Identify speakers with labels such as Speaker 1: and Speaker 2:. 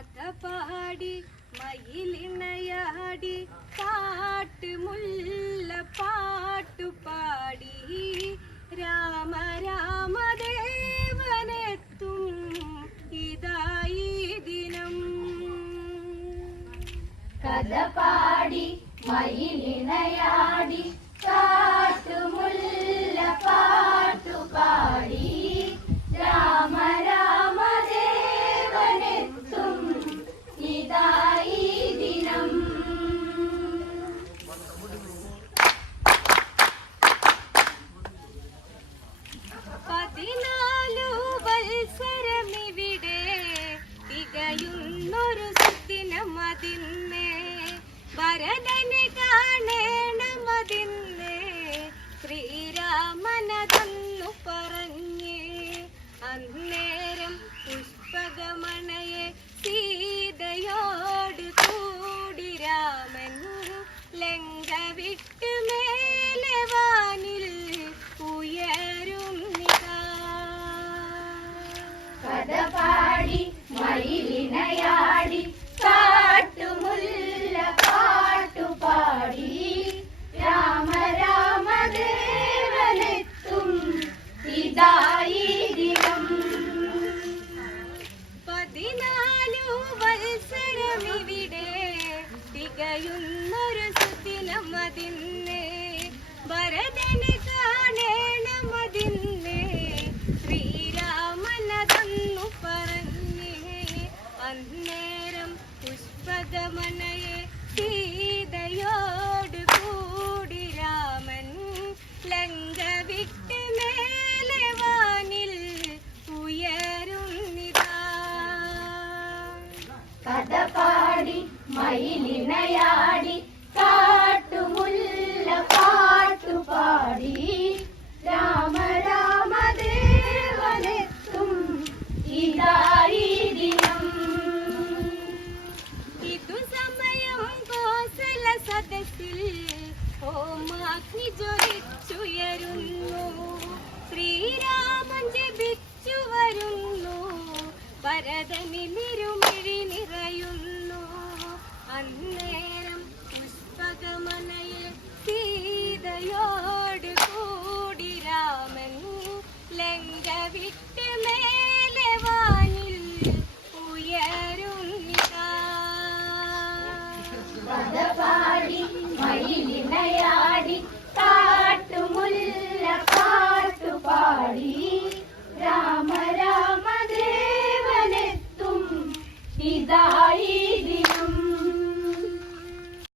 Speaker 1: കഥ പാടി മയിലിണയാടി കാട്ടുമുല്ല പാട്ടു പാടി. രാമ രാമദേവനെത്തും ഇതായി ദിനം.
Speaker 2: കഥ പാടി മയിലിണയാടി കാട്ടുമുല്ല
Speaker 1: പതിനാലു വത്സരമിവിടെ തികയുന്നൊരു സുദിനമതിന്നേ ഭരതനെ കാണേണമതിന്നേ. ശ്രീരാമനതന്നു പറഞ്ഞേ. അന്നേരം പുഷ്പകമണയെ സീതയോട് കൂടി രാമൻ ലങ്ക വിട്ട് തികയുന്നൊരു സുദിനമതിന്നേ ഭരതനെ കാണേണമതിന്നേ ശ്രീരാമനതന്നു പറഞ്ഞേ. അന്നേരം പുഷ്പകമനയെ സീതയോട് കൂടി രാമൻ ലങ്ക വിട്ട് മേലെ വാനിൽ ഉയരുന്നിതാ.
Speaker 2: കഥ പാടി മയിലിണയാടി കാട്ടുമുല്ല പാട്ടു പാടി. രാമ രാമദേവനെത്തും ഇതായി ദിനം.
Speaker 1: ഇതു സമയം കോസല സദസ്സിൽ ഹോമാഗ്നി ജ്വലിച്ചുയരുന്നു. അന്നേരം പുഷ്പകമനയിൽ സീതയോട് കൂടി രാമൻ ലങ്ക വിട്ട് മേലെ വാനിൽ ഉയരുന്നിതാ.
Speaker 2: പാടി.